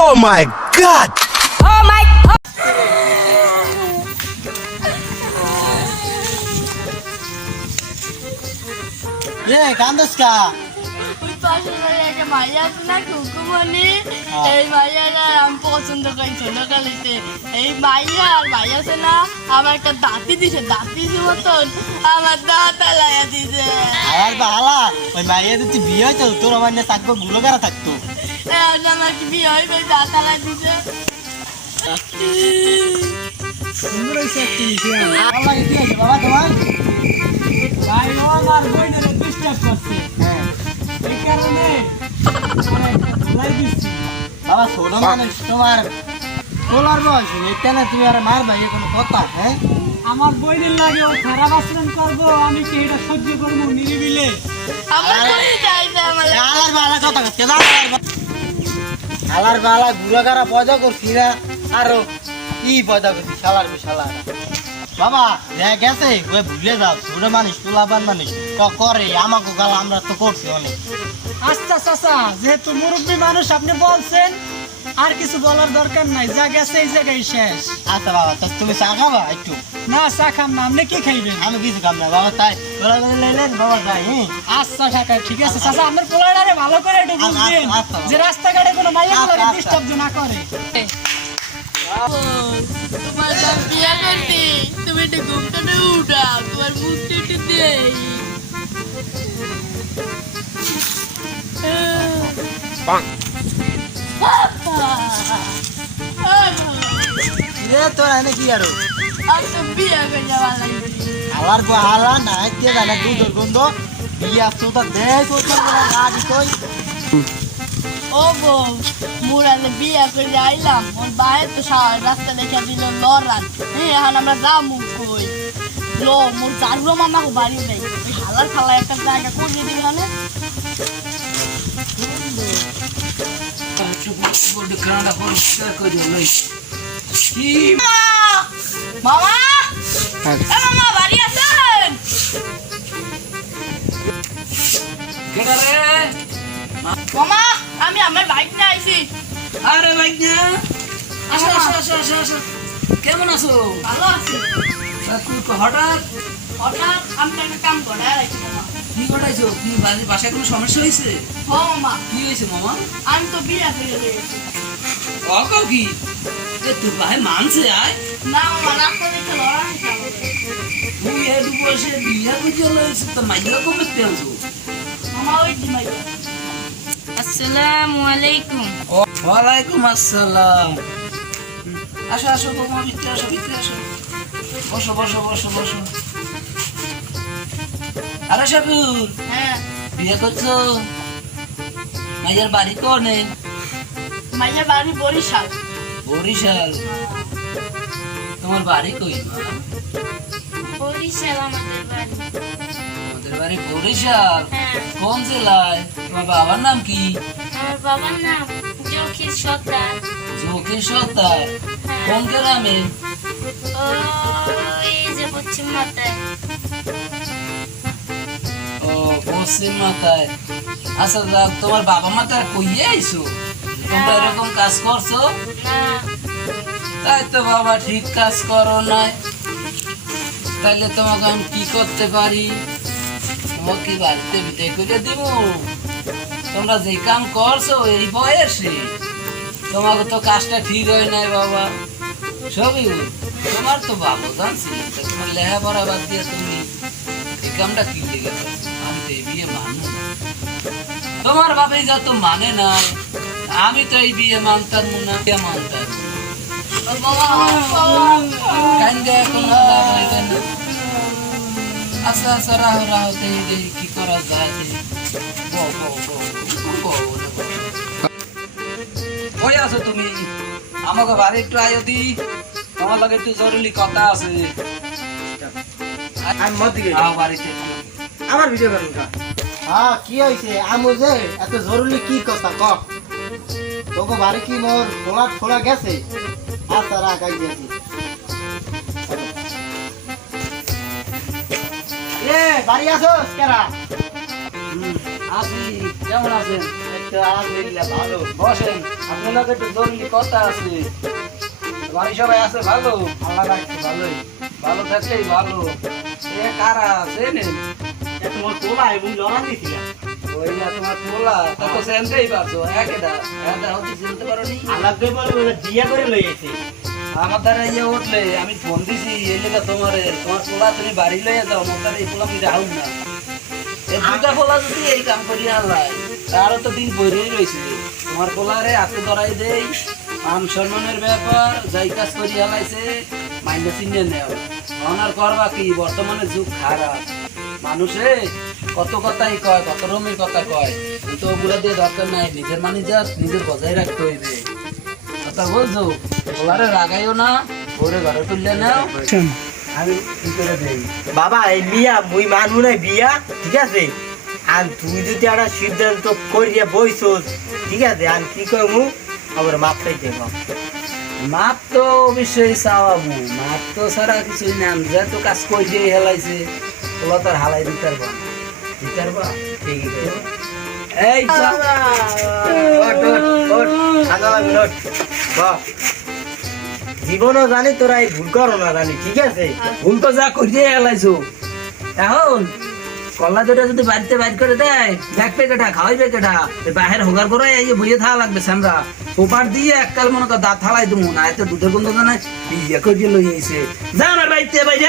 Oh my God! Oh my God! কান্দসকা ওই পাশে বাড়ি একটা মাইয়া আছে না কুকুমনি, এই মাইয়াটা আমি পছন্দ করি ছোটকালেতে। এই মাইয়া আর মাইয়া আছে না আমার একটা দাঁতি দিছে, মতন আমার দাঁত লাইয়া দিছে। আর বালা ওই মাইয়া যদি বিয়ে হইতো তোর আমার না থাকবো গুলো করা থাকতো। আমার কি বিয়ে হইবে, দাঁত লাই দিছে। সুন্দর হইছে কি আল্লাহ কি হইছে বাবা তোমার? ভাই ও আমার বইনের ডিস্টার্ব করছে। হ্যাঁ এই কারণে লাই দিছি। বাবা ছোট মানুষ তোমার কোলার বয়স এটা না তুমি আর মার ভাই কোনো কথা? হ্যাঁ আমার বইনের লাগে ও খারাপ আচরণ করবো, আমি কি এটা সহ্য করবো নিরিবিলে? আমার কই যাইছে আমার আলার বালা কথা কইতে না আলার বালা গুলো করা পয়দা করছি না আরো কি পয়দা করছি শালার বিশালা। বাবা দেখ গেছে ওই ভুলে যাও ছোট মানুষ তোলাবান মানুষ তো করে আমাকে গাল আমরা তো করছি অনেক। আচ্ছা চাচা, যেহেতু মুরব্বী মানুষ আপনি বলছেন, আর কিছু বলার দরকার নাই, যা গেছে এই জায়গায় শেষ। আচ্ছা বাবা তা তুমি চা খাবা একটু? না চা খাম না, আপনি কি খাইবেন? আমি কিছু খাম না বাবা, তাই তোরা করে লাইলেন বাবা যাই। আচ্ছা কাকা ঠিক আছে চাচা, আপনার পোলাটারে ভালো করে একটু বুঝবেন আচ্ছা। যে রাস্তাঘাটে কোনো মাইয়া আচ্ছা, পোলাকে আচ্ছা। ডিস্টার্ব না করে। তোমার বাপ বিয়া করতে, তুমি একটু ঘুমটা উঠাও, তোমার মুখটা একটু দেই। রে তোরা এনে কি আরো আর তো বিয়া করে যাওয়া লাগবে। আলার বালা না কে জানে দুধের গন্ধ বিয়া তো দেখ তোর গাড়ি কই। ও বউ, মুরালে বিয়া করে আইলাম, ওর বাইরে তো রাস্তা দেখা দিল লড়ান। এখন আমরা যাবো কই? লো মোর চারুর মামাকে বাড়ি নেই, ওই হালার খালা একটা জায়গা করে দিবি এখানে। মামা, মামা বাড়ি আছেন? মামা আমি আমার বাইক নিয়ে আইছি। আরে ভাই না, আসো আসো আসো আসো আসো। কেমন আছো? ভালো আছি। হঠাৎ হঠাৎ আমি তো একটা কাম করে রাখি মামা। কি ঘটাইছো? কি বাসায় কোনো সমস্যা হয়েছে? হ মামা, কি হয়েছে মামা? আমি তো বিয়া করে গেছি। অকাও কি এ তোর ভাই মানছে আয়? না মামা, রাস্তা দেখে লড়াই খাবো। তুই এটু বসে বিয়া বুঝে লয়েছে তো মাইয়া কমে পেয়েছো। মামা ওই দিমাই। আসসালামু আলাইকুম। ওয়ালাইকুম আসসালাম। আসো আসো তোমার ভিতরে আসো, ভিতরে আসো। বসো বসো বসো বসো। আরে সাবুর, হ্যাঁ, বিয়ে করছো? মাইয়ার বাড়ি কোনে? মাইয়া বাড়ি বরিশাল। বরিশাল। তোমার বাড়ি কই মা? বরিশাল আমাদের বাড়ি। আমাদের বাড়ি বরিশাল। হ্যাঁ, কোন জেলায়? তোমার বাবার নাম কি? আমার বাবার নাম জকির সর্দার। জকির সর্দার। কোন গ্রামে? ওই যে পশ্চিম মাথায়। ও পশ্চিম মাথায়। আচ্ছা যাক, তোমার বাবা মা তার কইয়ে আইছো তোমরা এরকম কাজ করছো? না, তাই তো বাবা, ঠিক কাজ করো নাই। তাইলে তোমাকে আমি কি করতে পারি? তোমাকে কি বাড়িতে বিদায় করে দিব? তোমরা যে কাম করছো এই বয়সে, তোমাকে তো কাজটা ঠিক হয় নাই বাবা। সবই তোমার তো ব্যবধান ছিল, তা তোমার লেখাপড়া বাদ দিয়ে তুমি এই কামটা কি লেগে করছো? আমি তো এই বিয়ে মানব না। তোমার বাবাই যা তো মানে না, আমি তো এই বিয়ে মানতাম না, বিয়ে মানতাম না। কান্দে কোনো লাভ হইবে না। আচ্ছা আচ্ছা, রাহো রাহো, দেখি দেখি কি করা যায়। কই আছো তুমি? আমাকে বাড়ি একটু আয়ো দি, আমার লাগে একটু জরুরি কথা আছে। আমি মত দিকে আও বাড়িতে একটু। আমার ভিডিও করুন কা। হ্যাঁ কি হইছে আমু যে এত জরুরি কি কথা ক? তোকে বাড়ি কি মোর খোলা গেছে? আচ্ছা রাখ আই দিয়েছি। এ বাড়ি আছোস কেরা? আসি, কেমন আছেন? এই তো আলহামদুলিল্লাহ ভালো। বসেন, আপনার লগে একটু জরুরি কথা আছে। বাড়ি সবাই আছে ভালো? আল্লাহ রাখছে ভালোই। ভালো থাকলেই ভালো। এ কারা চেনেন? এ তোমার পোলা এবং লড়া দিছিলাম। ওই না তোমার পোলা, তা তো চিনতেই পারছো। একেটা হচ্ছে চিনতে পারো নি? আল্লাহ কে বলবো বিয়া করে লইয়েছে। আমার দ্বারা ইয়ে উঠলে আমি ফোন দিছি এই লেগে তোমার পোলা তুমি বাড়ি লইয়া যাও, আমার দ্বারা এই পোলা আমি রাহুল না। এই দুটা পোলা যদি এই কাম করি আল্লাহ, তারও তো দিন বইরেই রয়েছে। তোমার পোলারে হাতে ধরাই দেই, মান সম্মানের ব্যাপার, যাই কাজ করি হালাইছে মাইন্ডে চিনে নেও। অনার করবা কি, বর্তমানে যুগ খারাপ। মানুষে কত কথাই কয়, কত রকমের কথা কয়, কিন্তু ওগুলা দিয়ে দরকার নাই। নিজের মানে যা নিজের বজায় রাখতে হইবে। কথা বলছো, পোলারে রাগাইও না, ওরে ঘরে তুললে নাও, আমি কি করে দেই। বাবা এই মিয়া মুই মানু নাই বিয়া, ঠিক আছে? আর তুই যদি একটা সিদ্ধান্ত করিয়া বইছস, ঠিক আছে? আর কি কমু আমার মাপ চাইতে বাপ। মাপ তো অবশ্যই চাওয়াবো, মাপ তো ছাড়া কিছুই না। যেহেতু কাজ করে হেলাইছে, তোলা তোর হালাই দিতে পারবা না। দিতে পারবা? ঠিক আছে। এই চল। ওঠ, ওঠ, ওঠ। ঠান্ডা লাগবে না, ওঠ। বাহ। জীবনও জানি তোরা এই ভুল করো না জানি, ঠিক আছে? ভুল তো যা করে হেলাইছো, এখন কল্লা দুটা যদি বাড়িতে বাইর করে দেয়, দেখবে কেটা, খাওয়াইবে কেটা? বাহির হোগার করে এই যে বইয়ে থাকা লাগবে স্যামরা। ওপার দিয়ে এককাল মনে কর দাঁত হালাই দেবো না, এত দুধের গন্ধ জানায় বিয়ে করে লই আইছে। যা আমার বাড়িতে বাইরে।